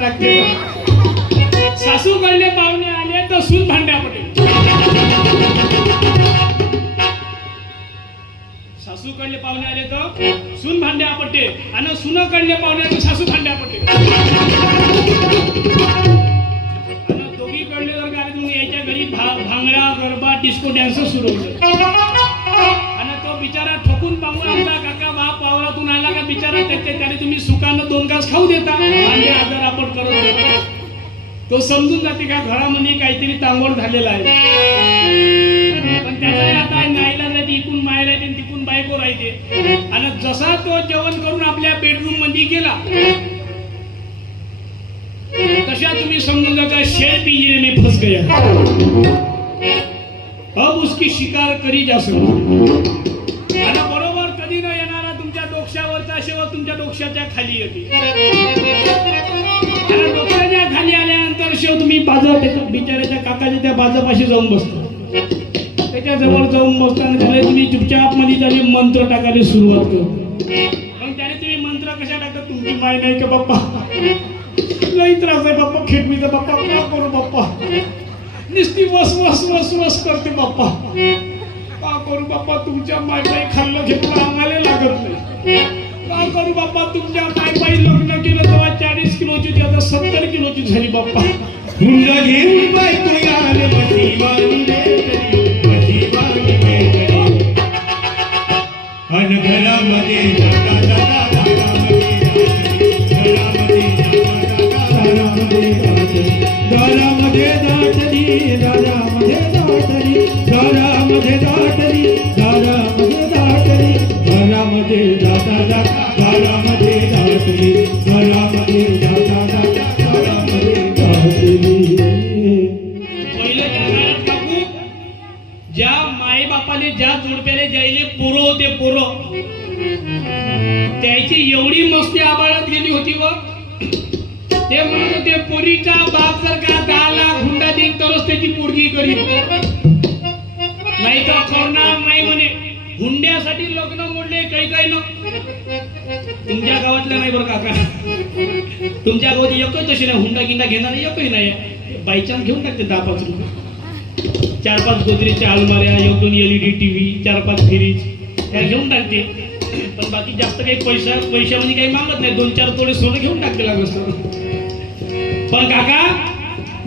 टाकते. सासू कडले पाहुणे आले तर सून भांड्या पटे. सासू कडले पाहुणे आले तर सून भांड्या पटे आणि सुन कडले पाहुणे तर सासू भांड्या पटे. आणि दोघी कडले जर गाडी यायच्या घरी भांगडा गरबा डिस्को डान्स सुरू होते. आणि तो बिचारा ठोकून पाहून आमचा काका बाप पावलातून आला का बिचारा त्याने तुम्ही सुखानं 2 घास खाऊ देता भांडे आजार आपण करत. तो समजून जाते का घरामध्ये काहीतरी तांगोड झालेला आहे. पण त्याचा आता नाईला जाते इकून मायला येते तिकून बायको राहते. आणि जसा तो जेवण करून आपल्या बेडरूम मध्ये गेला तशा तुम्ही समजून जाता शेर पिंजरे में फंस गया. अब उसकी शिकार करी जा सकते. आणि बरोबर कधी न येणारा तुमच्या डोक्यावरचा शेव तुमच्या डोक्याच्या खाली येते. आणि डोक्याच्या खाली आल्यानंतर शेव तुम्ही बिचाऱ्याच्या काकाच्या त्या बाजापाशी जाऊन बसता. त्याच्या जवळ जाऊन बसताना त्याला तुम्ही चुपचाप मध्ये त्याने मंत्र टाकायला सुरुवात करतो. मग त्याने तुम्ही मंत्र कशा टाकता. तुमची माय नाही का बाप्पा, लई त्रास आहे बाप्पा, खेटमीचा बाप्पा, का करू बाप्पा, नुसती वस वस वस वस करते बाप्पा, का करू बाप्पा, तुमच्या मायबाई खाल्लं घेतलं आम्हाला लागत नाही, का करू बाप्पा, तुमच्या मायबाई लग्न केलं तेव्हा 40 किलोची ती आता 70 किलोची झाली बाप्पा. हुंडा घेऊन बायको यार मशीबानी अन घरामध्ये जाता जाता दारामध्ये दाटली दारामध्ये दाटली दारामध्ये दाटली दारामध्ये दाटली घरामध्ये जाता जाता दारामध्ये दाटली घरामध्ये जाता जाता दारामध्ये दाटली. पहिल्याच्या काळात काकू ज्या माई बापाने ज्या जोडप्याने जायले पोरं होते पोरं त्याची एवढी मस्ती आबाळात गेली होती व ते म्हणत होते पोरीचा बाप जर का 10 लाख हुंडा देईन तरच त्याची पोरगी करीन, नाही तर करणार नाही म्हणे. हुंड्यासाठी लग्न मोडले काही काही न. तुमच्या गावातल्या नाही बरं काका, तुमच्या गावात एकच तशी नाही हुंडा गिंडा घेणार एकही नाही. बायचान्स घेऊन टाकते 10-5 रुपये, 4-5 गोदरेजच्या अलमाऱ्या, 1-2 LED TV, 4-5 फ्रीज त्या घेऊन टाकते. पण बाकी जास्त काही पैशामध्ये काही मागत नाही. 2-4 तोडे सोनं घेऊन टाकते लागत. पण काका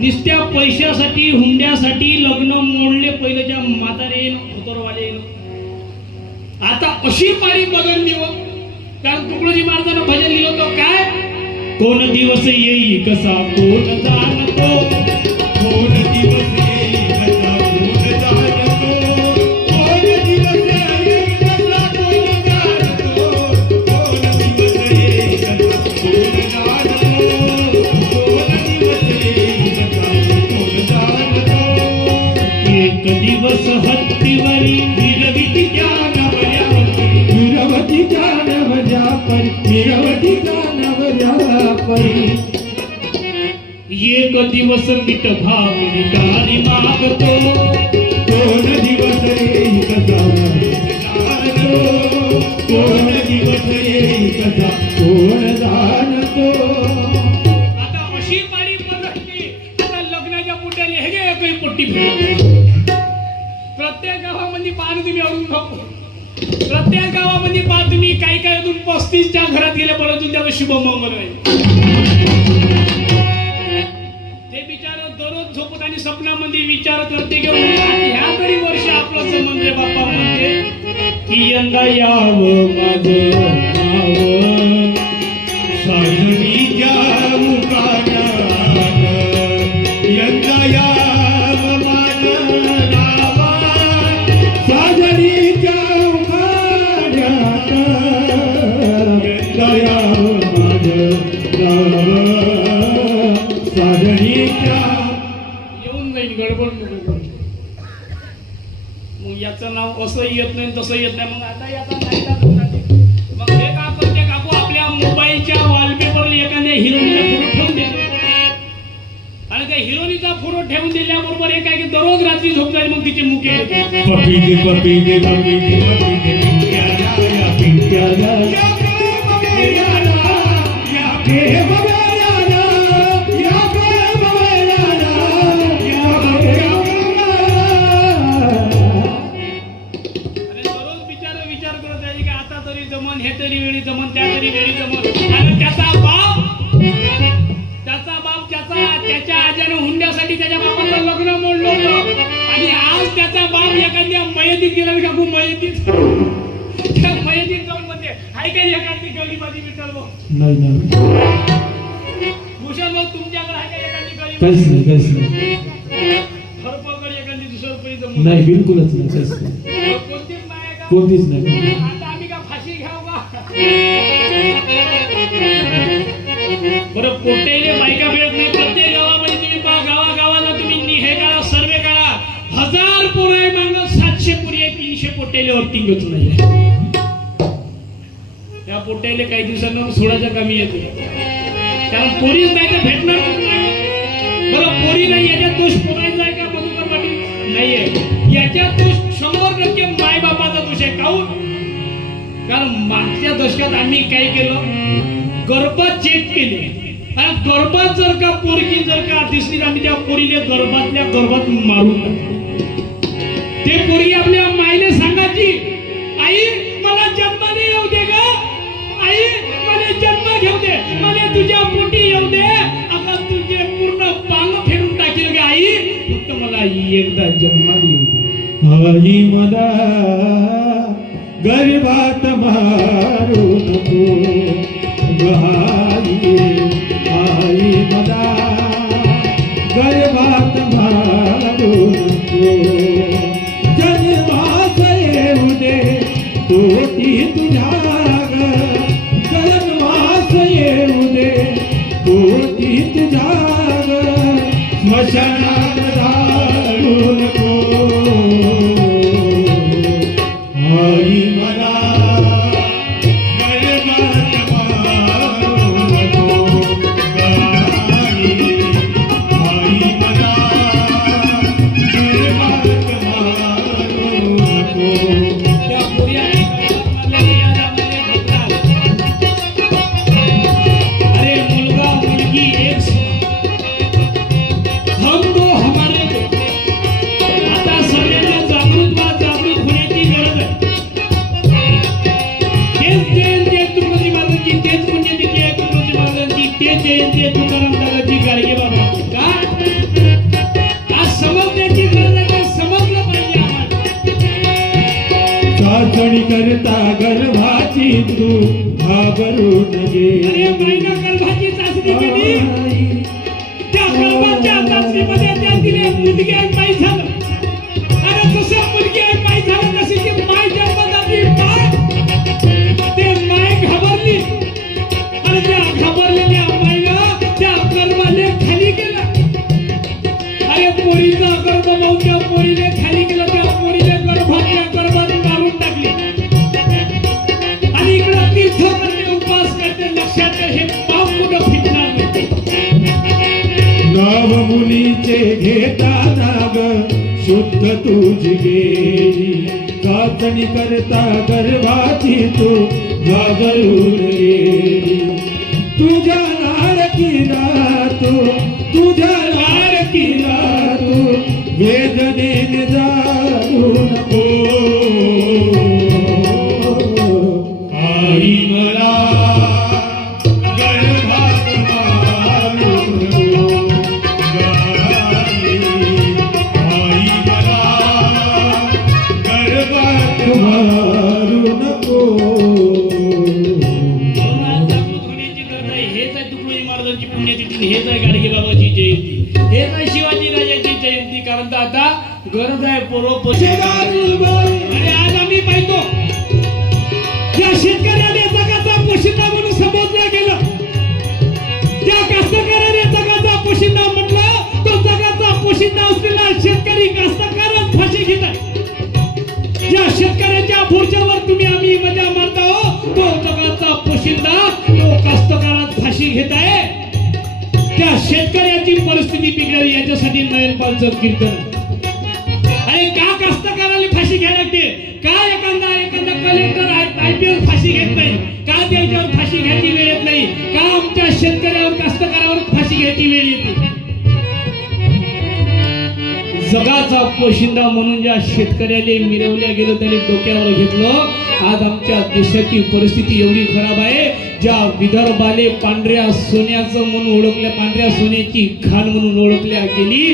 नुसत्या पैशासाठी हुंड्यासाठी लग्न मोडले पहिल्याच्या म्हातारे उतरवाले. आता अशी पाळी बदलली हो. कारण तुकडोजी महाराजांना भजन लिहिलं होतं काय, कोण दिवस येई कसा कोण जाणतो, कोण दिवस येई कसा कोण जाणतो, कोण दिवस येई कसा कोण जाणतो, कोण दिवस येई कसा कोण जाणतो, कोण दिवस येई कसा कोण जाणतो. एक दिवस हत्तीवरी वीरवती जानवऱ्या परी वीरवती जानवऱ्या परी एक दिवस मीठ भाकरी डारी मागतो, कोण दिवस येई कसा जाणतो, कोण दिवस येई कसा कोण जाणतो. आता अशी पाळी बदलली. आता लग्नाच्या पुट्याने हे घे एकही पट्टी फिरवते. प्रत्येक गावामध्ये पाहणं तुम्ही अडून नको. प्रत्येक गावामध्ये पहा तुम्ही काही काही अजून 35च्या घरात गेले परंतु त्यावर शुभमंगल नाही. ते बिचार दररोज झोपत आणि स्वप्नामध्ये विचार करते की ह्या तरी वर्ष आपलं संबंध बाप्पा म्हणते की यंदा यावं माझं नाव साजणीच्या मुखानं यंदा यावं माझं नाव, साजणीच्या मुखानं यंदा यावं माझं नाव, साजणीच्या. येऊन जाईल गडबड नको. मग याचं नाव असं येत नाही तसं येत नाही. मग आता याचा नाही का मग हे का करते काकू आपल्या मोबाईलच्या वॉलपेपरला एखाद्या हिरोईनचा फोटो ठेवून देते. आणि त्या हिरोईनचा फोटो ठेवून दिल्याबरोबर हे काय की दररोज रात्री झोप जाईल. मग तिचे मुके पपीते पपीते पपीते पपीते पिंट्याला या पिंट्याला या प्रेम बघायला पैशासाठी त्याच्या बापाचं लग्न मोडलं होतं आणि आज त्याचा बाप एखाद्या मयतीत गेला का खूप मयतीत त्या मयतीत जाऊन म्हणते हाय काय एखादी गरीबाची विचार भाऊ नाही नाही भूषण भाऊ तुमच्याकडे आहे का एखादी गरीब काहीच नाही हरपकड एखादी दुसरं रुपये जमून नाही बिलकुलच नाही काहीच नाही कोणतीच नाही का कोणतीच नाही आता आम्ही का फाशी घ्याव का बरं पोटेले बायका मिळत नाही प्रत्येक गावामध्ये तुम्ही पहा गावागावाला तुम्ही हे करा सर्वे करा 1000 पोरं आहे मागं 700 पोरी आहे 300 पोटेले वरती घेत नाही त्या पोटेले काही दिवसांना सोडायचं कमी येते कारण पोरीच नाही तर भेटणार पण नाही बरं पोरी नाही याच्यात दोष पोरायचा आहे का मधुकर पाटील नाहीये याच्यात दोष 100% मायबापाचा दोष आहे काऊन कारण मागच्या दशकात आम्ही काय केलं गर्भात चेक केले आणि गर्भात जर का पोरगी जर का दिसली आम्ही त्या पोरीले गर्भात मारून टाकलं ते पोरगी आपल्या मायले सांगायची आई मला जन्माने येऊ दे ग आई मला जन्म घेऊ दे मला तुझ्या पोटी येऊ दे आता तुझे पूर्ण पांग फेडून टाकेल ग आई फक्त मला एकदा जन्माने येऊ दे आई मला गर्भात मारू नको आई मला गर्भात मारू नको जन्मास येऊ दे पोटी तुझ्या जन्मास येऊ दे पोटी तुझ्या स्मशानात जाऊ नको आई मला गर्भात मारू नको आई मला गर्भात मारू नको त्या पोरी अरे मुलगा मुलगी एक हम दो हमारे दो आता सगळ्यांना जागृत होण्याची गरज आहे तेच जयंती आहे तुकोजी महाराजांची तेच पुण्यतिथी आहे तुकोजी महाराजांची तेच जयंती आहे तुकाराम दादाची गाडगे बाबांची का आज समजण्याची गरज आहे का समजलं पाहिजे आम्हाला चाचणी करता गर्भाची तू घाबरून गे अरे महिना गर्भाची चाचणी केली त्या गर्भाच्या चाचणीमध्ये त्या तिने मुलगी एक माई झालं अरे दुसऱ्या मुलगी एक माई झालं जशी की माय जन्मदाती माय ते माय घाबरली आणि त्या घाबरलेल्या माईला त्या गर्भाने खाली केलं अरे पोरीचा गर्भ मग त्या पोरीने खाली केलं त्या पोरीने गर्भात मारून टाकली आणि इकडं तीर्थ करते उपास करते लक्षात ठेव, हे पाप कुठं फिटणार नाही नाव मुलीचे घेताना ग शुद्ध तुझी गेली चाचणी करता गर्भाची तू घाबरून गेली तुझ्या लाडकीला तुझ्या लाडकीला तू वेदनेने जाऊ नको आई मला गर्भात मारू नको आई मला गर्भात मारू नको जागृत होण्याची गरज आहे हेच आहे तुकडोजी महाराजांची पुण्यतिथी हेच आहे गाडगे बाबाची जयंती हेच आहे शिवाजी राजाची जयंती कारण तर आता गरज आहे आणि आज आम्ही पाहतो त्या शेतकऱ्याने जगाचा पोशिंदा म्हणून संबोधलं गेलं त्या कास्तकाराने जगाचा पोशिंदा म्हटलं तो जगाचा पोशिंदा असलेला शेतकरी कास्तकारच फाशी घेतात या शेतकऱ्याच्या पुढच्यावर तुम्ही आम्ही मजा मारता हो तो जगाचा पोशिंदा तो कास्तकारात फाशी घेत आहे त्या शेतकऱ्याची परिस्थिती बिघडली याच्यासाठी नयनपालचं कीर्तन अरे का कास्तकाराला फाशी घ्यायला लागते का एखादा कलेक्टर IPS फाशी घेत नाही का त्याच्यावर फाशी घ्यायची वेळ येत नाही का आमच्या शेतकऱ्यावर कास्तकारावर फाशी घ्यायची वेळ येते जगाचा पोशिंदा म्हणून ज्या शेतकऱ्याला मिरवल्या गेलं त्याने डोक्यावर घेतलं आज आमच्या देशाची परिस्थिती एवढी खराब आहे ज्या विदर्भाले पांढऱ्या सोन्याचं म्हणून ओळखल्या, पांढऱ्या सोन्याची खाण म्हणून ओळखल्या गेली,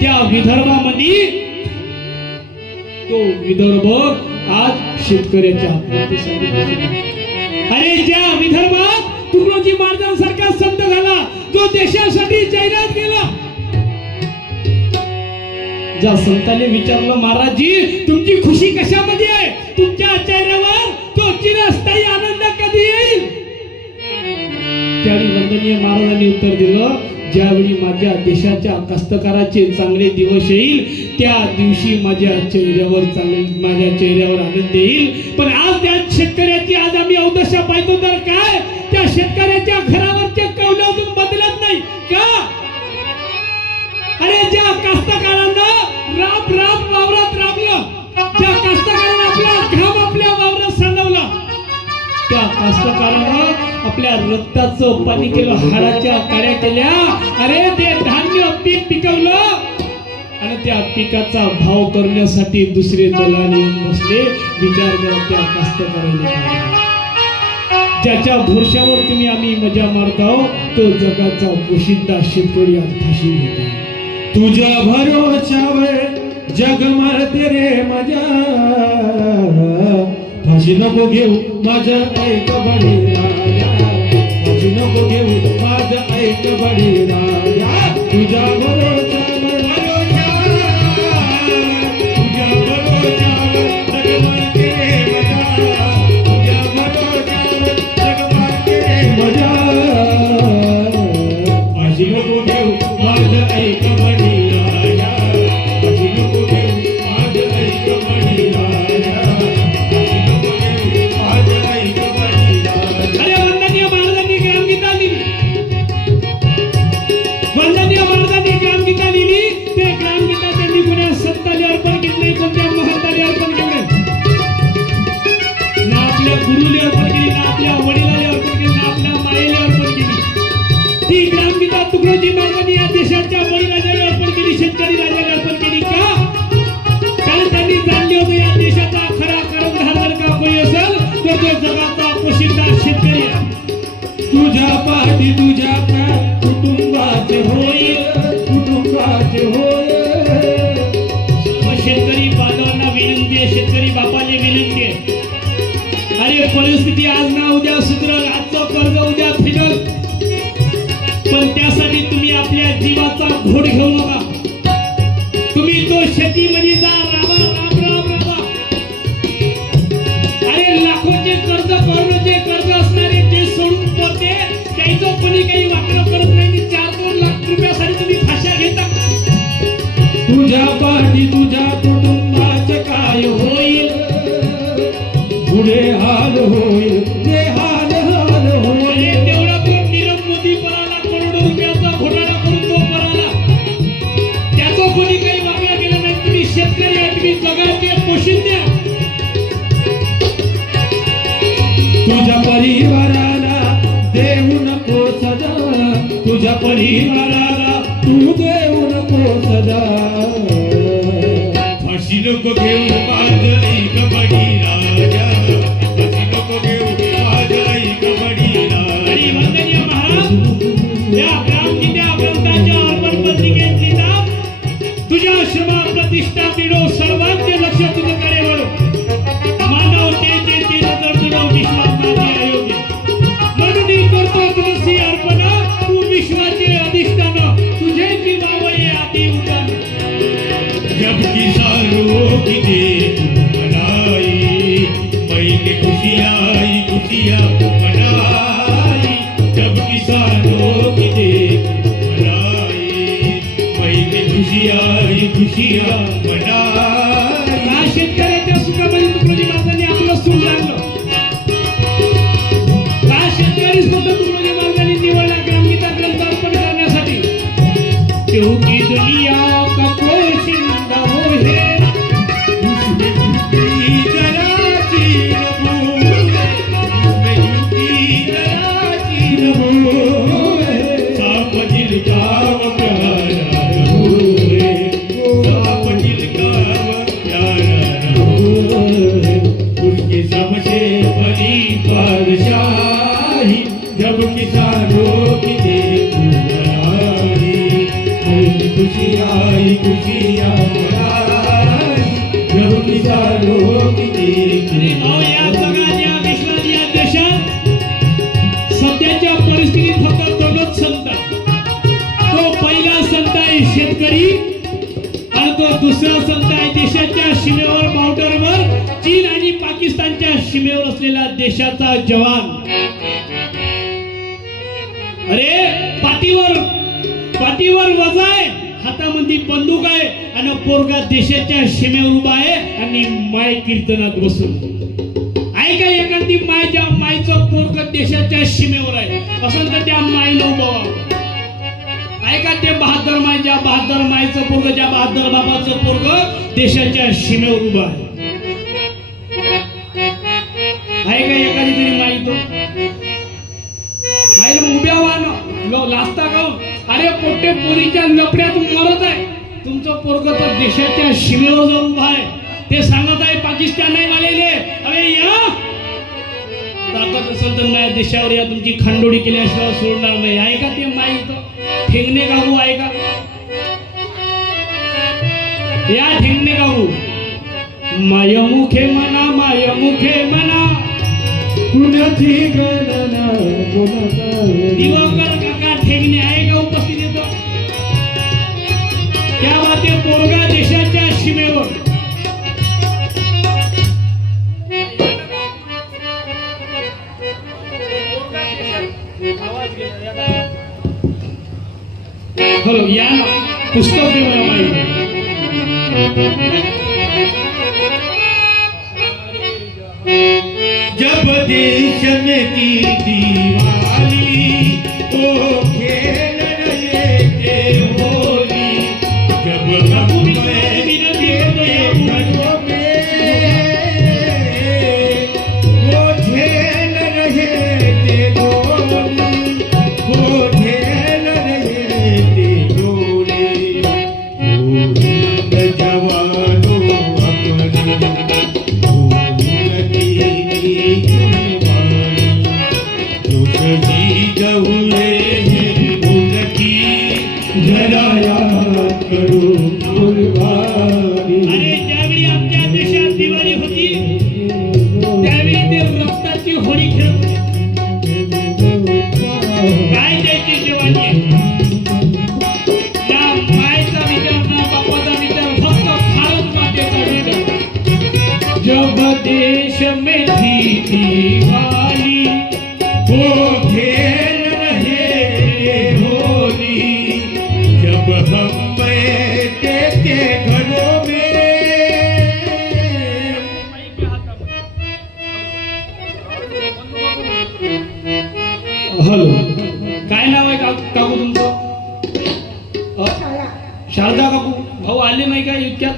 त्या विदर्भामध्ये तो विदर्भ आज शेतकऱ्याच्या आत्महत्येसाठी बसला. अरे ज्या विदर्भात तुकडोजी महाराजांसारखा संत झाला, जो देशासाठी जाहिरात केला, ज्या संताने विचारलं महाराजजी तुमची खुशी कशामध्ये आहे, तुमच्या चेहऱ्यावर तो चिरस्थायी आनंद कधी येईल, त्यावेळी वंदनीय महाराजांनी उत्तर दिलं, ज्यावेळी माझ्या देशाच्या कास्तकाराचे चांगले दिवस येईल त्या दिवशी माझ्या चेहऱ्यावर आनंद येईल. पण आज त्या शेतकऱ्याची आज आम्ही अवदशा पाहतो तर काय, त्या शेतकऱ्याच्या घरावरचे कौल अजून बदलत नाही का? अरे ज्या कास्तकारांना राब राब वावरात राबलं, ज्या कास्तकारांना आपला घाम आपल्या वावरात सांडवला, त्या कास्तकारांना आपल्या रक्ताचं पाणी केलं, हाडाच्या काड्या केल्या. अरे ते धान्य पीक पिकवलं आणि त्या पिकाचा भाव करण्यासाठी दुसरे दलाल येऊन बसले. विचार करा त्या कास्तकाराने, ज्याच्या भरोश्यावर तुम्ही आम्ही मजा मारताव, तो जगाचा पोशिंदा शेतकरी आज फाशी घेत आहे. तुझ्या भरोश्यावर जग मारते रे मजा, फाशी नको घेऊ माझं ऐक बडी राजा, फाशी नको घेऊ माझं ऐक बडी राजा. तुझ्या भरोश्यावर तुझ्या भरोश्यावर जग मारते रे मजा, तुझ्या भरोश्यावर जग मारते रे मजा, फाशी नको घेऊ माझं ऐक बडी राजा, फाशी नको घेऊ माझं ऐक बडी राजा, फाशी नको घेऊ माझं ऐक बडी राजा. अरे वंदनीय महाराजांनी ग्रामगीता लिहिली, वंदनीय महाराजांनी ग्रामगीता लिहिली. ते ग्रामगीता त्यांनी कोण्या संतांनी अर्पण केली, कोणत्या महंतांनी अर्पण केले, ना आपल्या गुरुले अर्पण केली, ना आपल्या वडिलांनी अर्पण केली, ना आपल्या मायेला अर्पण केली. ती ग्रामगीता तुकडोजी महाराजांनी या देशाच्या बळीराजाला अर्पण केली, शेतकरी राजाला अर्पण केली का? कारण त्यांनी जाणले होते या देशाचा खरा कर्णधार जर का कोणी असेल तर तो जगाचा पोशिंदा शेतकरी आहे. तुझ्या पाठी तुझ्या कुटुंबाचे होय, कुटुंबाचे होय. सर्व शेतकरी बांधवांना विनंती आहे, शेतकरी बापाले विनंती आहे, अरे परिस्थिती आज ना उद्या सुधरल, आजचं कर्ज उद्या फिरल, पण त्यासाठी तुम्ही आपल्या जीवाचा घोड घेऊ नका. तुम्ही तो शेतीमध्ये जा, राबा राब राब राबा. अरे लाखोचे कर्ज, करोडोचे कर्ज असणारे ते सोडून पडते, त्याचं कोणी काही वाटलं करत नाही. 4-2 लाख रुपयासाठी तुम्ही फाशा घेता. तुझ्या पाठी तुझ्या कुटुंबाचं काय होईल, पुढे हाल होईल, ते हाल हाल होईल. अरे तेवढा कोण नीरव मोदी पळाला, करोडो रुपयाचा घोटाळा करून तो पळाला, त्याचं कोणी काही वागलं गेलं नाही. तुम्ही शेतकरी आहे, तुम्ही जगाचे पोशिंदे. तुझ्या परिवाराला देऊ नको सजा, तुझ्या परिवाराला तू देऊ नको सजा, फाशी नको घेऊ माझं ऐक बडी राजा, फाशी नको घेऊ माझं ऐक बडी राजा. आणि वंदनीय महाराज या ग्रामगीता ग्रंथाच्या अर्पण पत्रिकेत लिहितात, तुझ्या श्रमा प्रतिष्ठा दिडो सर्वांचे लक्ष तुझ्याकडे वळो, मानवतेचे तीर तुडो विश्वास माझे अयोग्य, म्हणून करतो तुलसी अर्पण, तू विश्वाचे अधिष्ठान, तुझे की बावळे आती उदान. जब किसानों की देख मनाई, मैंने खुशियाँ मनाई, जब किसानों की देख मनाई, मैंने खुशियाँ मनाई. हा शेतकऱ्याच्या सुखामध्ये तुकडोजी महाराजांनी आपलं सूर लागलं. हा शेतकरी स्वतः तुकडोजी महाराजांनी निवडला ग्रामगीता ग्रंथ अर्पण करण्यासाठी. क्योंकि दुनिया का पोशिंदा वो है, उसके सबसे बड़ी बादशाही खुशियाँ मनाई, प्रभु की सालों की आणि भाऊ या जगात या विश्वात या देशात सध्याच्या परिस्थितीत फक्त दोनच संत. तो पहिला संत आहे शेतकरी आणि तो दुसरा संत आहे देशाच्या सीमेवर बॉर्डरवर चीन आणि पाकिस्तानच्या सीमेवर असलेला देशाचा जवान. अरे पाठीवर वजा आहे, हातामध्ये बंदूक आहे आणि पोरगा देशाच्या सीमेवर उभा आहे आणि माय कीर्तनात बसून आहे का. एखादी माय ज्या मायचं पोरग देशाच्या सीमेवर आहे असं तर त्या मायनं उभं आहे का. ते बहादर माय ज्या बहादर मायचं पोरग ज्या बहादर बाबाचं पोरग देशाच्या सीमेवर उभं आहे का एखादी तरी माय तो आहे ना. उभ्या व्हा ना लाजता गाऊन. अरे पोटे पोरीच्या लपड्यात मरत आहे, तुमचं पोरग तर देशाच्या सीमेवर जाऊन उभा आहे. ते सांगत आहे पाकिस्तान नाही मालेले, अरे या ताकद असेल तर माझ्या देशावर या, तुमची खांडोडी केल्याशिवाय सोडणार नाही. आहे का ते माई तो ठेंगणे गाऊ आहे का. या ठेंगणे गाऊ मायमुखे म्हणा कुणाची गणना कोणाचा दिवाकर काका ठेंगणे आहे का उपस्थित येतो. त्या वाटे पोरगा देशाच्या सीमेवर. हॅलो या पुस्तक देऊ माहिती. जब देश में की दिवाली तो खेल रहे थे होली, जब हम में घरों में वो खेल रहे थे होली, वो खेल रहे थे होली, जवानों अपने अरे ज्यावेळी आमच्या देशात दिवाळी होती त्यावेळी ते रक्ताची होळी खेळत काय द्यायची जवानी. ना मायचा विचार ना बापाचा विचार, फक्त भारत मातेचा विचार. जब देश में थी दिवाली वो खेल रहे होली, जब हम बैठे थे घरों में. हॅलो काय नाव आहे काकू तुमचं. शारदा काकू. भाऊ आले नाही का इतक्यात.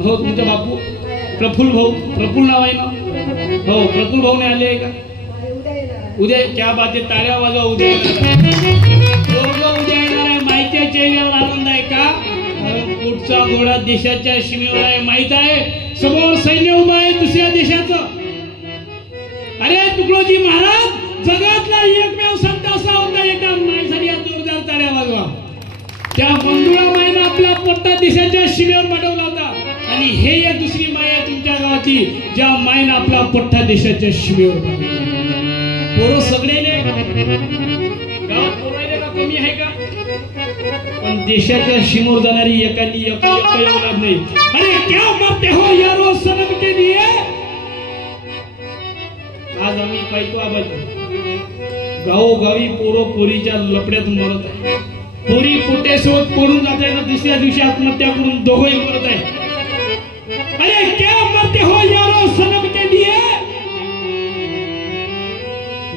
हो तुमचा बापू प्रफुल्ल भाऊ. प्रफुल्ल नाव आहे ना. हो प्रफुल्ल भाऊ नाही आले का. उद्या क्या बात आहे. टाळ्या वाजवा. उद्या उद्या येणार आहे. माहितीच्या चेहऱ्यावर आनंद आहे का. पुढचा घोडा देशाच्या सीमेवर आहे माहित आहे. समोर सैन्य उभं आहे दुसऱ्या देशाचं. अरे तुकडोजी महाराज जगातला एकमेव संत असा होता. एका माईसाठी जोरदार टाळ्या वाजवा. त्या बंधुळा माईनं आपला पोट्टा देशाच्या सीमेवर पाठवला होता आणि हे या दुसरी माय आहे तुमच्या गावाची ज्या माईनं आपला पोट्टा देशाच्या सीमेवर पाठवला. पोरं सगळेले गावात पोरायले का कमी आहे का. पण देशाच्या सीमेवर जाणारी एकानी येणार नाही. अरे क्या मरते हो यारो सनम के लिए. आज आम्ही पाहतो आबाज गावोगावी पोरं पोरीच्या लपड्यात मरत आहे. पोरी पोटेसोबत पडून जात आहे ना दुसऱ्या दिवशी आत्महत्या करून दोघंही मरत आहे. अरे क्या मरते हो यारो सनम के लिए.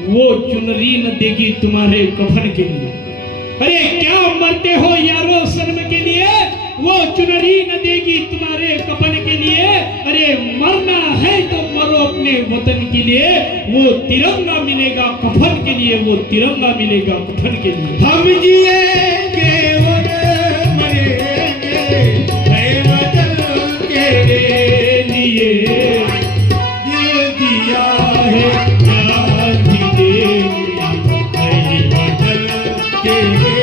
वो चुनरी न देगी तुम्हारे कफन के लिए. अरे क्या मरते हो यारो सनम के लिए. वो चुनरी न देगी तुम्हारे कफन के लिए. अरे मरना है तो मरो अपने वतन के लिए. वो तिरंगा मिलेगा कफन के लिए. वो तिरंगा मिलेगा कफन के लिए. हम जिएंगे और मरेंगे है वतन के लिए. दिल दिया है जान भी देंगे है वतन के लिए.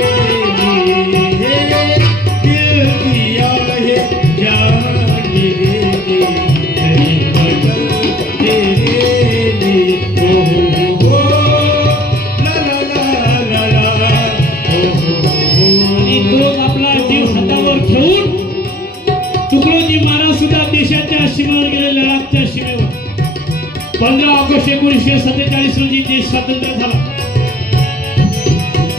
देश स्वातंत्र्य झाला.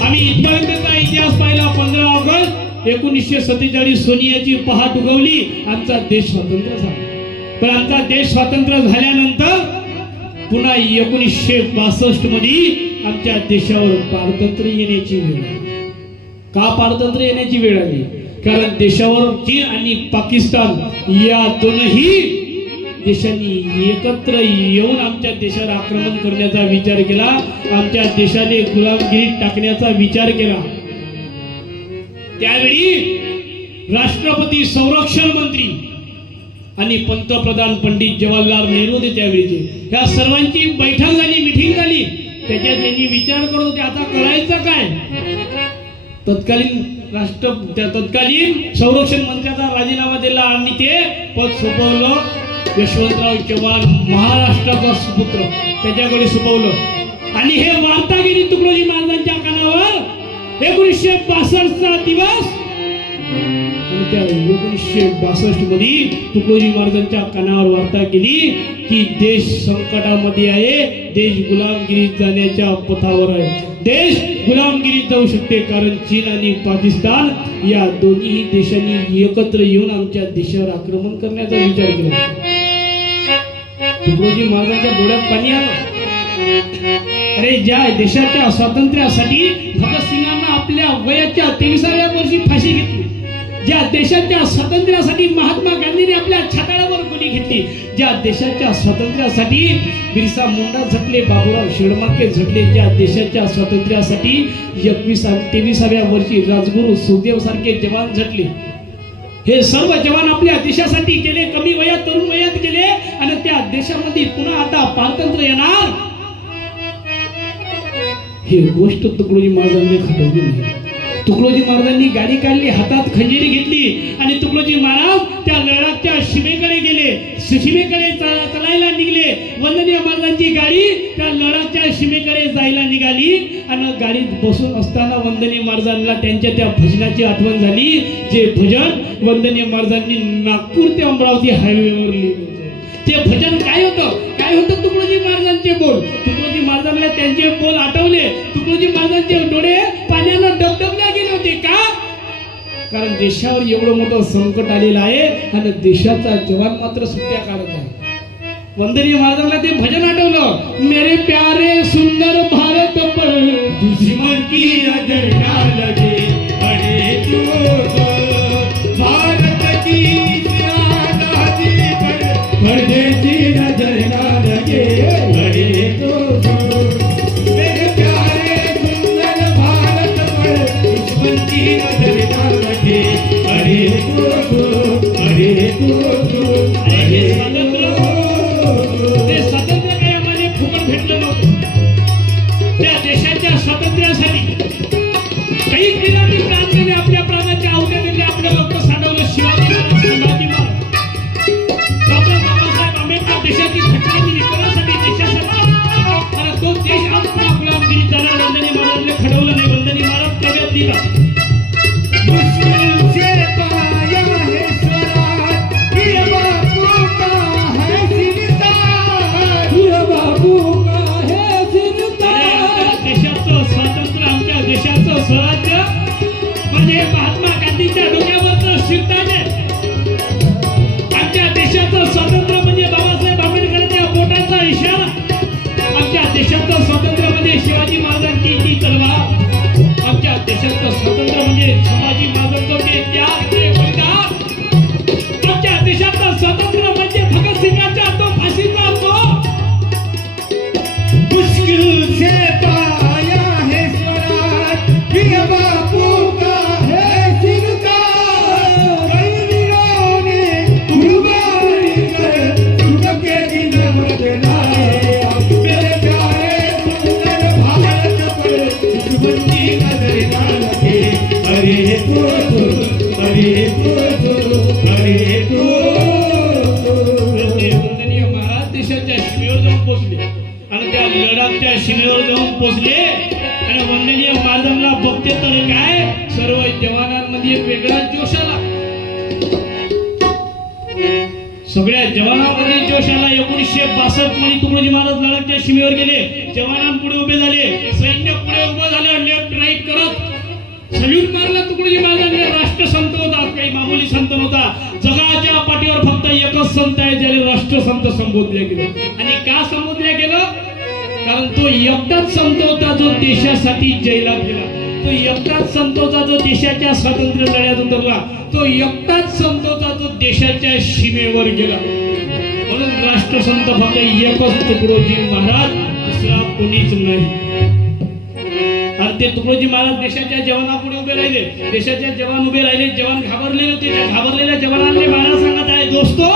आम्ही इथपर्यंतचा इतिहास पाहिला. 15 ऑगस्ट 1947 सोनियाची पहाट उगवली, आमचा देश स्वतंत्र झाला. पण आमचा देश स्वतंत्र झाल्यानंतर पुन्हा 1962 मध्ये आमच्या देशावर पारतंत्र्य येण्याची वेळ आली. का पारतंत्र्य येण्याची वेळ आली? कारण देशावर चीन आणि पाकिस्तान या दोनही देशांनी एकत्र येऊन आमच्या देशावर आक्रमण करण्याचा विचार केला, आमच्या देशाने गुलामगिरीत टाकण्याचा विचार केला. त्यावेळी राष्ट्रपती, संरक्षण मंत्री आणि पंतप्रधान पंडित जवाहरलाल नेहरू होते त्यावेळीचे. या सर्वांची बैठक झाली, मिटिंग झाली. त्याच्यात त्यांनी विचार करत होते आता करायचं काय. तत्कालीन संरक्षण मंत्र्याचा राजीनामा दिला आणि ते पद सोपवलं यशवंतराव चव्हाण, महाराष्ट्राचा सुपुत्र, त्याच्याकडे सोपवलं. आणि हे वार्ता गेली तुकडोजी महाराजांच्या कानावर 1962 दिवस. आणि त्या 1962 मध्ये तुकडोजी महाराजांच्या कानावर वार्ता केली की देश संकटामध्ये आहे, देश गुलामगिरीत जाण्याच्या पथावर आहे, देश गुलामगिरीत जाऊ शकते. कारण चीन आणि पाकिस्तान या दोन्ही देशांनी एकत्र येऊन आमच्या देशावर आक्रमण करण्याचा विचार केला. तुकडोजी महाराजांच्या डोळ्यात पाणी आलं. अरे, ज्या देशाच्या स्वातंत्र्यासाठी भगतसिंगांना आपल्या वयाच्या 23व्या वर्षी फाशी घेतली, ज्या देशाच्या स्वातंत्र्यासाठी महात्मा गांधींनी आपल्या छाताळावर गोळी घेतली, ज्या देशाच्या स्वातंत्र्यासाठी बिरसा मुंडा झटले, बाबूराव शेडमाके झटले, ज्या देशाच्या स्वातंत्र्यासाठी 23व्या वर्षी राजगुरू सुखदेव सारखे जवान झटले, हे सर्व जवान आपल्या देशासाठी गेले, कमी वयात तरुण वयात गेले. आणि त्या देशामध्ये पुन्हा आता पारतंत्र्य येणार, ही गोष्ट तुकडोजी महाराजांनी खटवली नाही. तुकडोजी महाराजांनी गाडी काढली, हातात खंजीर घेतली आणि तुकडोजी महाराज त्या लढाच्या सीमेकडे गेले, सीमेकडे चालायला निघले. वंदनीय महाराजांची गाडी त्या लढाच्या सीमेकडे जायला निघाली आणि गाडीत बसून असताना वंदनीय महाराजांना त्यांच्या त्या भजनाची आठवण झाली, जे भजन वंदनीय महाराजांनी नागपूर ते अमरावती हायवेवर लिहिलं होतं. ते भजन काय होतं तुकडोजी महाराजांचे बोल. तुकडोजी महाराजांना त्यांचे बोल आठवले. तुकडोजी महाराजांचे डोळे पाण्यानं डबडबल्या गेले होते. का? कारण देशावर एवढं मोठं संकट आलेलं आहे आणि देशाचा जवान मात्र सुट्ट्या काढत आहे. वंदनीय महाराजांना ते भजन आठवलं, मेरे प्यारे सुंदर भारत पर दुश्मन की नजर ना लगे, अरे जो भारत की आजादी पर परदेसी नजर ना लगे, अरे तो मेरे प्यारे सुंदर भारत पर दुश्मन की नजर ना लगे, अरे तो अरे ते स्वातंत्र्य काही आम्हाला फुकट भेटलं नव्हतं. त्या देशाच्या स्वातंत्र्यासाठी काही क्रीडांनी प्राण दिले, आपल्या प्राणाच्या आहुत्या दिल्या, आपलं रक्त सांडवलं. शिवाजी महाराज, संभाजी महाराज, डॉक्टर बाबासाहेब आंबेडकर देशाची घटना दिली कोणासाठी? देशासाठी. आणि तो देश आज पुन्हा गुलामगिरीत जाणार. वंदनीय महाराजांना खडवलं नाही. वंदनीय महाराज ताब्यात दिला. मुश्किल से पाया है स्वराज, वीर बापू का है सिरताज, वीर बापू का है सिरताज. देशाचं स्वातंत्र्य, आमच्या देशाचं स्वराज्य म्हणजे महात्मा गांधीच्या डोक्यावरचं शिरताज आहे. आमच्या देशाचं स्वातंत्र्य म्हणजे बाबासाहेब आंबेडकरांच्या बोटाचा इशारा. आमच्या देशाचं स्वातंत्र्य म्हणजे शिवाजी महाराजांची ती तलवार. आमच्या देशाचं स्वातंत्र्य म्हणजे संभाजी महाराजांचं ते त्याग, ते बलिदान. आमच्या देशाचं स्वातंत्र्य म्हणजे भगतसिंगाच्या तो फाशीचा तो. मुश्किल से पाया है स्वराज, वीर बापू का है सिरताज. कई वीरों ने कुर्बानी कर सुन के दिन बदलाए, मेरे प्यारे सुंदर भारत पर दुश्मन की नजर ना लगे, अरे तो अरे तो वंदनीय महाराज देशाच्या सीमेवर जाऊन पोहोचले आणि त्या लढाच्या सीमेवर जाऊन पोहोचले. आणि वंदनीय महाराजांना बघते तर काय, सर्व जवानांमध्ये एक वेगळा जोश आला. सगळ्या जवानांमध्ये जोश आला. 1962 मध्ये तुकडोजी महाराज लडाखच्या सीमेवर गेले. जवानांपुढे उभे झाले, सैन्य पुढे उभं झालं, लेफ्ट राईट करत सल्यूट मारला तुकडोजी महाराजांनी. राष्ट्रसंत होता, काही मामूली संत नव्हता. जगाच्या पाठीवर फक्त एकच संत आहे ज्याने राष्ट्रसंत संबोधले गेले. आणि का संबोधले गेलं? कारण तो एकटाच संत होता जो देशासाठी जैलात गेला. तो एकटाच संत होता जो देशाच्या स्वातंत्र्य लढ्यात उतरला. तो एकटाच संत होता जो देशाच्या सीमेवर गेला. म्हणून राष्ट्रसंत फक्त एकच तुकडोजी महाराज, दुसरा कोणीच नाही. आणि ते तुकडोजी महाराज देशाच्या जवानापुढे उभे राहिले. देशाचे जवान उभे राहिले. जवान घाबरलेले होते. त्या घाबरलेल्या जवानांनी महाराज सांगत आहे, दोस्तों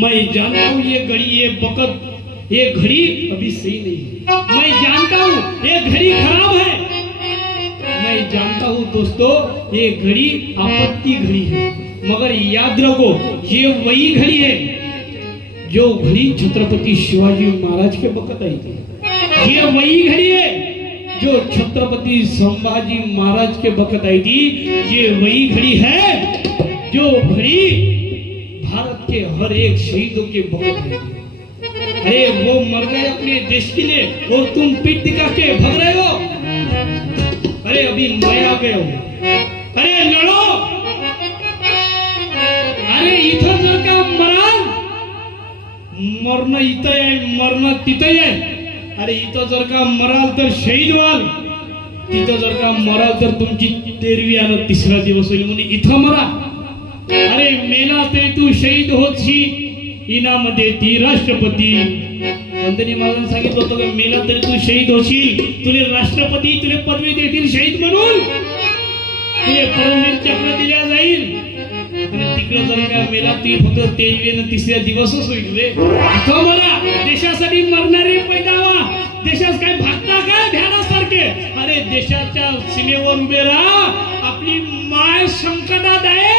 मैं जानता हूं ये घड़ी ये वक्त ये घड़ी अभी सही नहीं है. मैं जानता हूं ये घड़ी खराब है. मैं जानता हूं दोस्तों ये घड़ी आपत्ति घड़ी है. मगर याद रखो ये वही घड़ी है जो घड़ी छत्रपति शिवाजी महाराज के वक्त आई थी. ये वही घड़ी है जो छत्रपति संभाजी महाराज के वक्त आई थी. ये वही घड़ी है जो घड़ी भारत के हर एक शहीदों के वक्त आई थी. अरे वो मर गए अपने देश के लिए और तुम पीठ दिखा के भग रहे हो. अरे अभी मैं आ गया हूं. अरे लड़ो. अरे इथं जर का मराल, मरण इथं आहे, मरण तिथं आहे. अरे इथं जर का मराल तर शहीद व्हाल, तिथं जर का मराल तर तुमची 13वी आणि 3रा दिवस होईल. म्हणून इथं मरा. अरे मेला तरी तू शहीद होशील, इनाम देती राष्ट्रपती. वंदनीय महाराजांनी सांगितलं होतं की मेला तरी तू शहीद होशील, तुले राष्ट्रपती तुले पदवी देतील शहीद म्हणून, तुले परमवीर चक्र दिल्या जाईल. आणि तिकडे जर का मेला ती फक्त 13वी आणि 3ऱ्या दिवसच होईल रे. इथं मरा. देशासाठी मरणारे पैदा व्हा. देशात काय भागता काय ध्यानासारखे. अरे देशाच्या सीमेवर उभे राहा. आपली माय संकटात आहे.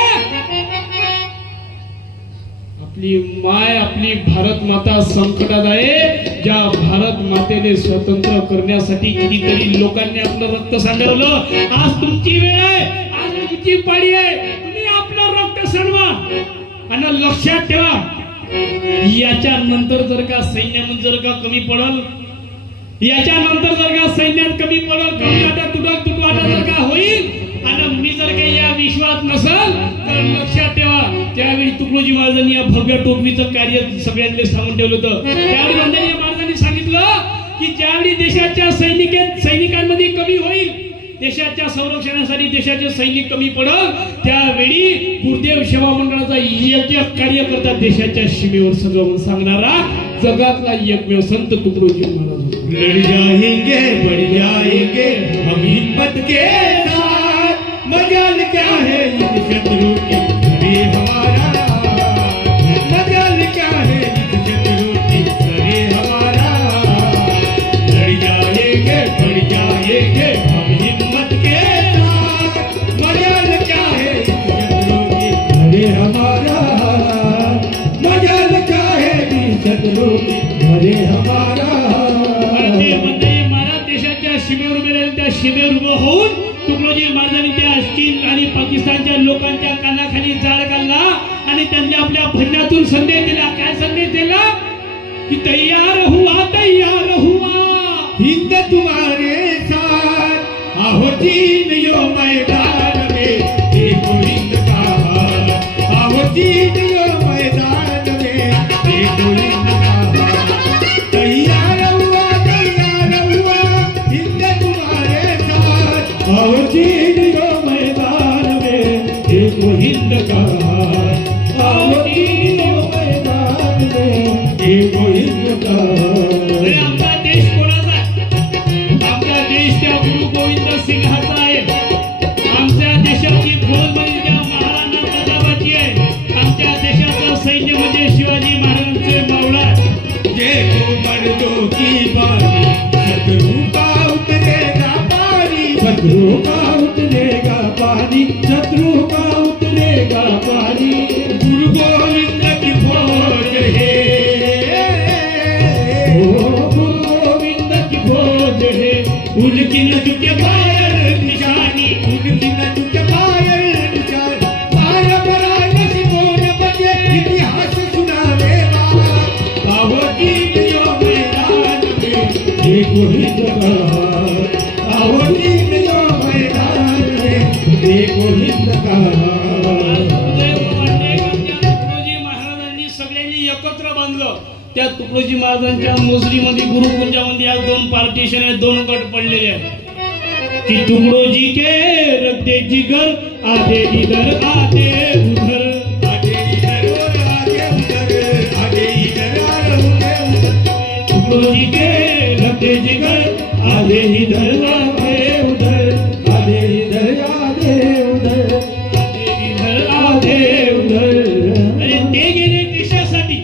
आपली माय आपली भारत माता संकटात आहे. ज्या भारत मातेने स्वतंत्र करण्यासाठी कितीतरी लोकांनी आपलं रक्त सांडवलं. आज तुमची वेळ आहे, आज तुमची पाळी आहे. तुम्ही आपलं रक्त सांडवा. आणि लक्षात ठेवा, याच्या नंतर जर का सैन्यामध्ये जर का कमी पडल, याच्या नंतर जर का सैन्यात कमी पडल, कमी वाटा तुटवाटा जर का होईल आणि मी जर का या विश्वात नसल तर लक्षात ठेवा, त्यावेळी तुकडोजी महाराजांनी या भव्य टोपणीचं कार्य सगळ्यांनी सांगून ठेवलं होतं. त्यावेळी वंदनीय महाराजांनी सांगितलं की ज्यावेळी देशाच्या सैनिकांमध्ये कमी होईल, देशाच्या संरक्षणासाठी देशाचे सैनिक कमी पडल, त्यावेळी गुरुदेव सेवा मंडळाचा एक कार्यकर्ता देशाच्या सीमेवर सगळं सांगणारा जगातला एकमेव संत तुकडोजी महाराज होते. लड़ जाएंगे बढ़ जाएंगे हम हिम्मत के साथ. मजाल क्या है इन शत्रु की, अरे हमारा मजाल क्या है इन शत्रु की, अरे हमारा. लड़ जाएंगे बढ़ जाएंगे हम हिम्मत के साथ. मजाल क्या है इन शत्रु की, अरे हमारा. मजाल क्या है इन शत्रु की, अरे हमारा. महाराज देशाच्या सीमेवर उभे राहिले. त्या सीमेवर उभं होऊन तुकडोजी महाराजांनी त्या चीन आणि पाकिस्तानच्या लोकांच्या कानाखाली जाळ घालला आणि त्यांनी आपल्या भन्नातून संदेश दिला. काय संदेश दिला? की तैयार हुआ हिंद तुम्हारे साथ. आहो चीन यो मैदान में देखो हिंद का हाल. आहो चीन यो मैदान में देखो हिंद का हाल. तैयार हुआ हिंद तुम्हारे साथ. आहो चीन यो मैदान में देखो हिंद का हाल. आहो चीन यो मैदान में देखो हिंद का हाल. अरे आमचा देश कोणाचा आहे? आमचा देश त्या गुरु गोविंद सिंहाचा आहे. आमच्या देशाची फौज म्हणजे त्या महाराणा प्रतापाची आहे. आमच्या देशाचं सैन्य म्हणजे शिवाजी महाराजांचे मावळा आहे. देखो मर्दों की बारी, शत्रु का उतरेगा पानी. शत्रु का उतरेगा पानी. शत्रु का उतरेगा पानी. गुरु गोविंद की फौज है. गुरु गोविंद की फौज है. उनकी न झुके फायर निशानी. उनकी न झुके फायर निशानी. मार बरान सिकोने गोविंद कहा आवडी मिलो मैदान रे गोविंद कहा तुकडोजी महाराजांनी सगळ्यांनी एकत्र बांधलं. त्या तुकडोजी महाराजांच्या मोसरीमध्ये गुरुकुंजामध्ये आज 2 पार्टिशन आहे, 2 गट पडलेले आहेत कि तुकडोजी के रद्दे जिगर आधे इधर आधे उधर तुकडोजी के रद्दे जिगर आधे इधर आधे उधर आधे इधर आधे उधर आधे उधर. अरे ते गेले देशासाठी.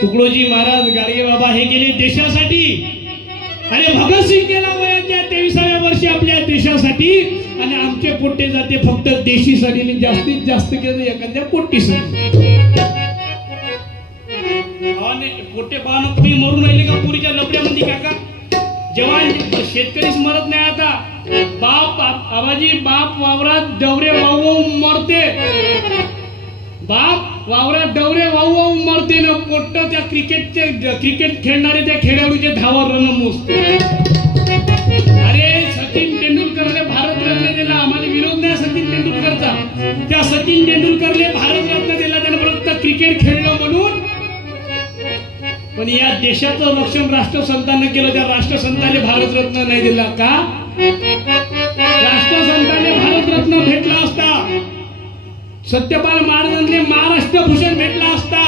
तुकडोजी महाराज गाडगे बाबा हे गेले देशासाठी. अरे भगतसिंग गेला वयाच्या 23व्या वर्षी आपल्या देशासाठी आणि आमचे पोट्टे जाते फक्त देशीसाठी आणि जास्तीत जास्त केलं एखाद्या पोट्टीसाठी. पोट्टे पाहणं तुम्ही मरून राहिले का पुरीच्या लपड्यामध्ये काका? जवान शेतकरीच मरत नाही आता. बाप आबाजी बाप वावरात डवरे वाहू मरते. बाप वावरात डवरे वाहू मरते ना. पोट्ट त्या क्रिकेट खेळणारे त्या खेळाडूचे धावा रन मोजते. अरे सचिन तेंडुलकरने भारतरत्न दिला. आम्हाला विरोध नाही सचिन तेंडुलकरचा. त्या सचिन तेंडुलकरने भारतरत्न दिला. त्याने फक्त क्रिकेट खेळलं म्हणून. पण या देशाचं रक्षण राष्ट्रसंतांनी केलं. त्या राष्ट्रसंतांनी भारतरत्न नाही दिला का? राष्ट्रसंतांनी भारतरत्न भेटला असता. सत्यपाल महाराजांनी महाराष्ट्र भूषण भेटला असता.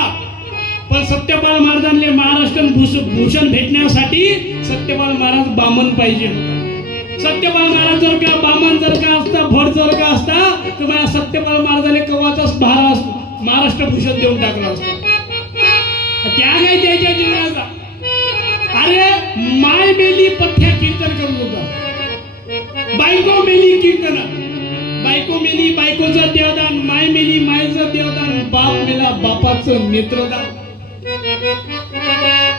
पण सत्यपाल महाराजांनी महाराष्ट्र भूषण भेटण्यासाठी सत्यपाल महाराज बामन पाहिजे होता. सत्यपाल महाराज जर का बामन जर का असता भट जर का असता तर मला सत्यपाल महाराजांनी कवाचाच महाराष्ट्र भूषण देऊन टाकला असता. त्याग आहे त्याच्या जीवनाचा. अरे माय मेली पठ्या कीर्तन करत होता. बायको मेली कीर्तन. बायको मेली बायकोचं देवदान. माय मेली मायचं देवदान. बाप मेला बापाचं नेत्रदान.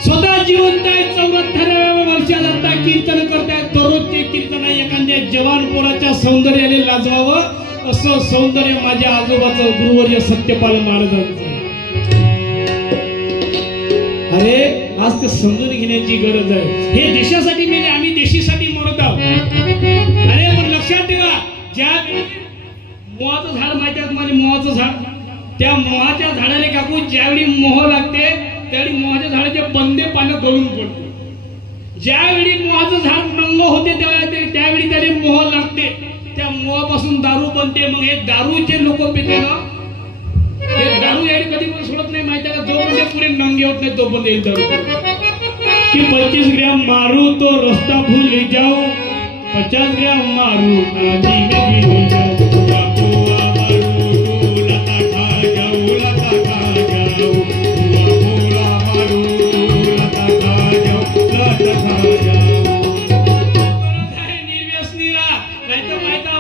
स्वतः जिवंत आहे 74व्या वर्षात आता कीर्तन करताय. दररोजचे कीर्तन आहे. एखाद्या जवान पोराच्या सौंदर्याने लाजवावं असं सौंदर्य माझ्या आजोबाचं गुरुवर्य सत्यपाल महाराजांचं. अरे आज ते समजून घेण्याची गरज आहे. हे देशासाठी मेले, आम्ही देशीसाठी मरत आहोत. अरे पण लक्षात ठेवा, ज्या मोहाचं झाड माहिती आहे तुम्हाला? मोहाचं झाड. त्या मोहाच्या झाडाला काकू ज्यावेळी मोह लागते त्यावेळी मोहाच्या झाडाचे बंदे पानं गळून पडते. ज्यावेळी मोहाचं झाड नंग होते त्यावेळी त्याला मोह लागते. त्या मोहापासून दारू बनते. मग हे दारूचे लोक पिते ना, हे दारू यायला कधी पण सोडत नाही माहिती का? जोपर्यंत पुढे नंगे होत नाही तोपर्यंत येईल दारू. कि 25 ग्राम मारू तो रस्ता भूल जाऊ, 50 ग्राम मारू नादी में गिर जाऊ.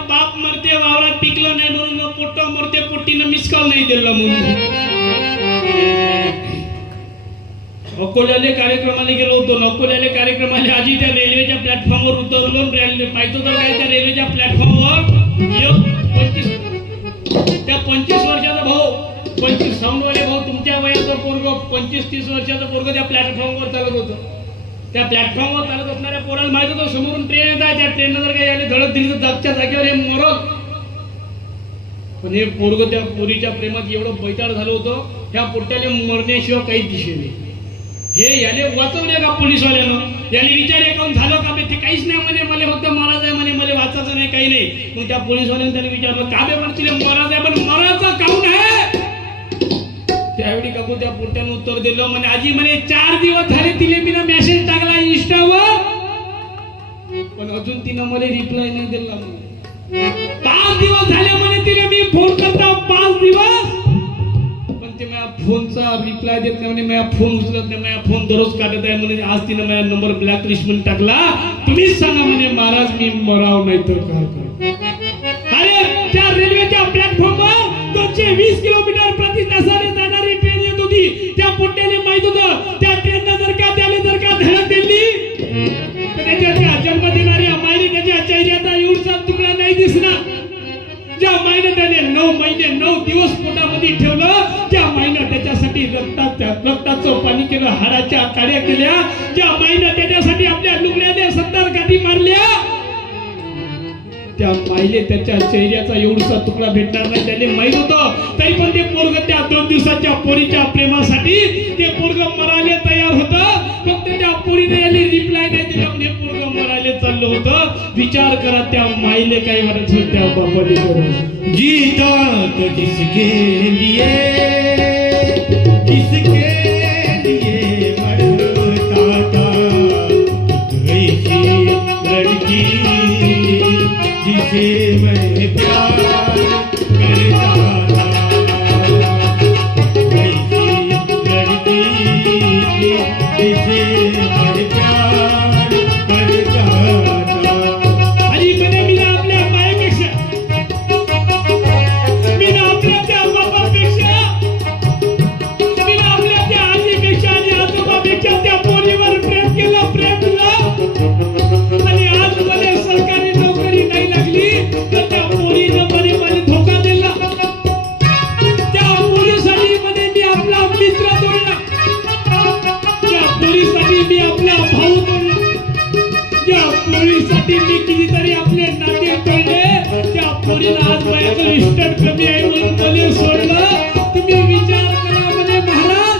बाप मरते वावरात पिकलं नाही म्हणून पोट्ट मरते पोट्टीनं मिस कॉल नाही दिला म्हणून. अकोल्याले कार्यक्रमाला गेलो होतो. अकोल्याले कार्यक्रमाला आजी त्या रेल्वेच्या प्लॅटफॉर्मवर उतरलो. पाहिजे तर काय त्या रेल्वेच्या प्लॅटफॉर्मवर 25 वर्षाचा भाऊ, 25 साऊंडवाले भाऊ, तुमच्या वयाचं पोरग 25-30 वर्षाचं पोरग त्या प्लॅटफॉर्मवर चालत होतं. त्या प्लॅटफॉर्मवर चालत असणाऱ्या पोराला माहित होतं समोरून ट्रेन येत आहे. त्या ट्रेननं जर काही आले धडक दिली तर जागच्या जागेवर हे मरत. पण हे पोरग त्या पोरीच्या प्रेमात एवढं बैताळ झालं होतं त्या पोट्याने मरण्याशिवाय काहीच दिशे नाही. हे याने वाचवले का पोलीसवाल्यानं? याने विचार कोण झालं का? ते काहीच नाही म्हणे, मला फक्त महाराज आहे म्हणे, मला वाचायचं नाही काही नाही. मग त्या पोलीसवाल्याने त्याने विचारलं का बे म्हणे तिला महाराज आहे पण मराचं काऊन आहे? त्यावेळी काकू त्या पोट्यानं उत्तर दिलं म्हणे आजी म्हणे 4 दिवस झाले तिने मी मेसेज टाकला इंस्टावर पण अजून तिनं मला रिप्लाय नाही दिला. 5 दिवस झाले म्हणे तिने मी फोन करता 5 दिवस पण ते माझ्या फोनचा रिप्लाय देत नाही म्हणे. माझा फोन उचलत नाही. माझा फोन दररोज काढत आहे म्हणे. आज तिनं माझा नंबर ब्लॅक लिस्ट मध्ये टाकला. तुम्हीच सांगा म्हणे महाराज मी मराव नाही तर काय करू? अरे त्या रेल्वेच्या प्लॅटफॉर्मवर 220 किलोमीटर प्रति तासाने जाणारी ट्रेन येत होती. त्या पोट्याने माहित होतं त्या ट्रेननं जर का धडक दिली तर त्याच्या जन्म देणाऱ्या माईने त्याच्या चेहऱ्याचा एवढा तुकडा नाही दिसणार. ज्या माईने त्याने 9 महिने 9 दिवस पोटामध्ये ठेवलं, ज्या माईनं त्याच्यासाठी रक्ताचं पाणी केलं, हाडाच्या काड्या केल्या, ज्या माईनं त्याच्यासाठी आपल्या लुगड्याने 70 गाठी मारल्या, त्या माईले त्याच्या चेहऱ्याचा एवढसा तुकडा भेटणार नाही. त्याने माहित होतं तरी पण ते पोरग त्या 2 दिवसाच्या पोरीच्या प्रेमासाठी ते पोरग मरायला तयार होतं. फक्त त्या पोरीने याला रिप्लाय नाही दिला, म्हणजे पोरग मरायला चाललं होतं. विचार करा त्या माईले काय वाटत होतं त्या बापाने. जीता तो जिसके लिए मरता था, वैसी लड़की जिसे मैं प्यार करता था, वैसी लड़की जिसे मैं प्यार करता था. आणि म्हणे मी आपल्या मायेपेक्षा, मी आपल्या त्या बापापेक्षा, मी आपल्या त्या आजीपेक्षा आणि आजोबापेक्षा त्या पोरीवर प्रेम केलं, प्रेम केलं. आणि आज मला सरकारी नोकरी नाही लागली तर त्या पोरीनं मला धोका दिला. त्या पोरीसाठी मध्ये मी आपला मित्र तोडला, त्या पोरीसाठी मी आपला भाऊ तोडला, त्या पोरीसाठी मी कितीतरी आपले नाते तोडले. त्या पोरीला आज माझ्याकडे रिस्पेक्ट कमी आहे म्हणून मला सोडलं. तुम्ही विचार करा म्हणे महाराज,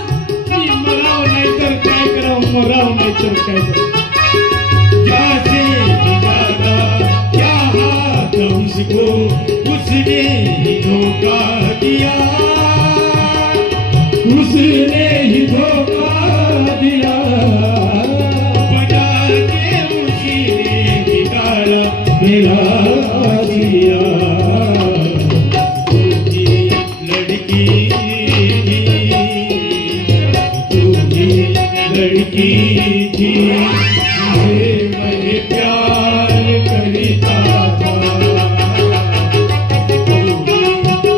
मी मराव नाही तर काय करावं, मराव नाही तर काय करावं. जैसे ज्यादा क्या हाथ उसको, उसने ही धोखा दिया, उसने ही धोखा दिया. बजा के उसी ने बिगाड़ा मेरा जिया. तू ही लड़की थी, तू ही लड़की थी, मैं प्यार करता था,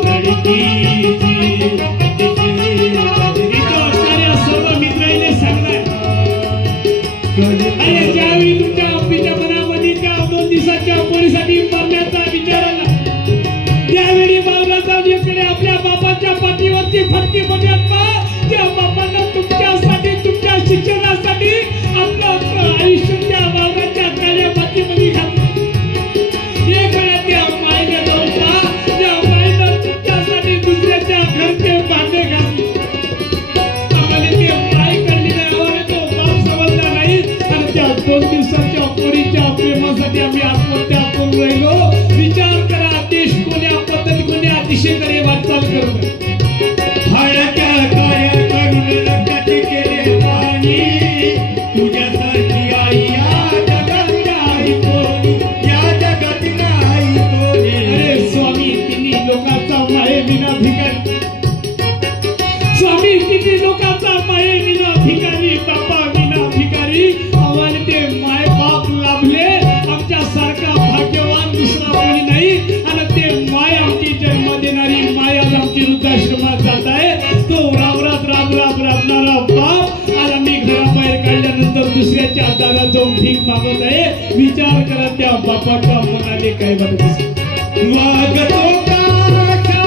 लड़की थी इथं असणाऱ्या सर्व मित्रांनी सांगलाय, अरे ज्यावेळी तुमच्या आपल्या मनामध्ये त्या 2 दिवसाच्या पोरीसाठी मरण्याचा विचार आला, त्यावेळी बाबासाहेबांकडे आपल्या बापाच्या पाठीवरती फटके पडल्यात पहा. त्या बापानं तुमच्यासाठी, तुमच्या शिक्षणासाठी आपलं आयुष्य त्या बाबाच्या काळ्या मातीमध्ये घातलं. एक वेळा त्या माईने जाऊन पहा, त्या माईनं तुमच्यासाठी दुसऱ्याच्या घरचे भांडे घातले. आम्हाला ते माई काढली नाही, आम्हाला तो बाप समजला नाही. आणि त्या 2 दिवसाच्या पोरीच्या प्रेमासाठी आम्ही आत्महत्या करून राहिलो. विचार करा देश कोण्या पद्धतीने दिशेकडे वाटचाल करतोय. हाडाच्या काया करून रक्तात केले पाणी, तुझ्यासाठी आई या जगात नाही कोणी, या जगात नाही कोणी. अरे स्वामी किती लोकांचा माये विना भिकारी, स्वामी किती लोकांचा माये विना भिकारी, बापा विना भिकारी. आम्हाला ते माय बाप लाभले, आमच्या सारखा भाग्यवान दुसरा कोणी नाही. आणि ते माय आमची जन्म देणारी माय आज आमची वृद्धाश्रमात जात आहे. तो राबरात राबणारा बाप आज आम्ही घराबाहेर काढल्यानंतर दुसऱ्याच्या दारात जाऊन भीक मागत आहे. विचार करा त्या बापाच्या मनाने काय वाटत असेल. वागतो काशा,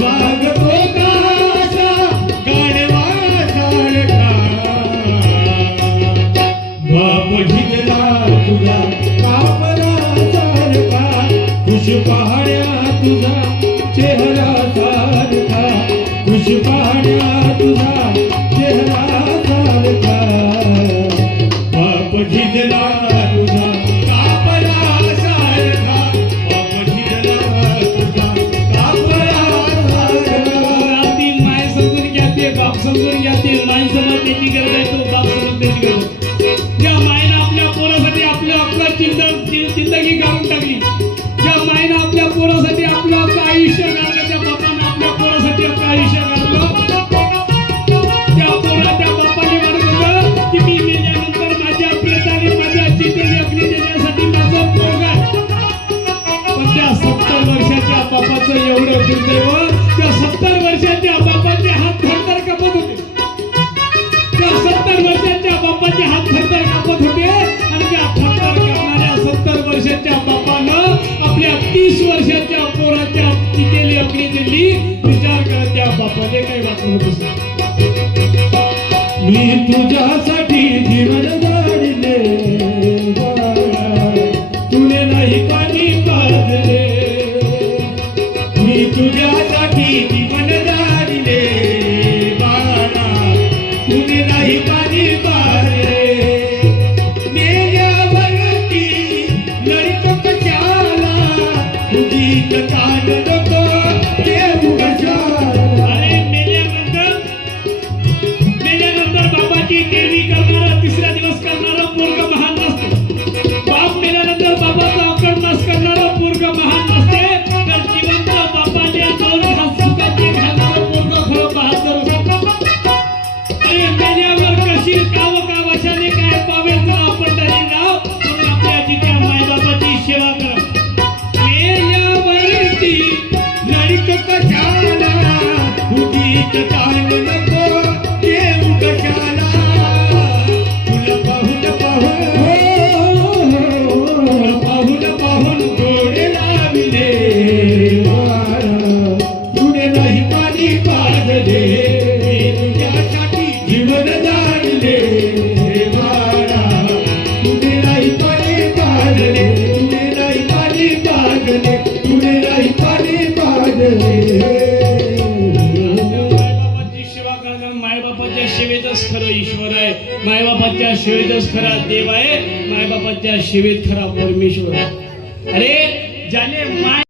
वागतो काशा, गाढवा सारखा, बाप झिजला तुझा कापला सारखा, खुश पाहण्या तुझा चेहरा सारखा, खुश पाहण्या तुझा चेहरा सारखा, बाप झिजला तुझा कापला सारखा, बाप झिजला तुझा कापला सारखा. रात्री माय समजून घ्या, ते बाप समजून घ्या. ते माय समजण्याची गरज आहे, तो बाप समजण्याची गरज आहे. ज्या मायनं आपल्या पोरासाठी आपलं जिंदगी काढून टाकली, ज्या मायनं आपल्या पोरासाठी आपलं आयुष्य घाललं, त्या बापानं आपल्या पोरासाठी आपलं आयुष्य घाललं. त्या पोरा त्या बापाने म्हणत होतं की मी मेल्यानंतर माझ्या प्रेताने माझ्या चितेने अग्नी देण्यासाठी माझं पोरगा. पण त्या 70 वर्षाच्या बापाचं एवढं दुर्दैव, त्या 70 वर्षाच्या बापाचे हात धरधर कापत होते. त्या 70 वर्षाच्या बापाचे हात केली विचार कर त्या बापाने काय वाचलं होतं. मी तुझ्यासाठी जीवन जाळले बाळा, तुने नाही पाणी पाजले. मी तुझ्यासाठी जीवन जाळले बाळा, तुने नाही पाणी पाजले. मेल्यावरती लढतो कशाला, उगीच ताण नको देऊ कशाला. अरे मेल्यानंतर बाबाची देवी करणारा तिसऱ्या दिवस करणारा पोरग महान नसते. बाप मेल्यानंतर बाबाचा अकर्मस करणारा पोरग महान नसते. तर जिवंत बापाच्या दोन सुखाची घालणारा पोरग खरं बहादर असते. अरे मेल्यावर कशी काव कावाशाने काय पावेल तर आपण तरी नाव म्हणून आपल्या जिच्या मायबापाची सेवा करा. मेल्यावरती लढतो कशाला, उगीच ताण नको देऊ कशाला. तुला पाहून डोळे लावले बाळा, तुने नाही पाणी पाजले. तुझ्यासाठी जीवन जाळले बाळा, तुने नाही पाणी पाजले. तुने नाही पाणी पाजले. तुने नाही पाणी पाजले. मायबापाची सेवा करणं मायबापाच्या सेवेतच खरं ईश्वर आहे. मायबापाच्या सेवेतच खरा देव आहे. मायबापाच्या सेवेत खरा परमेश्वर आहे. अरे ज्याने माय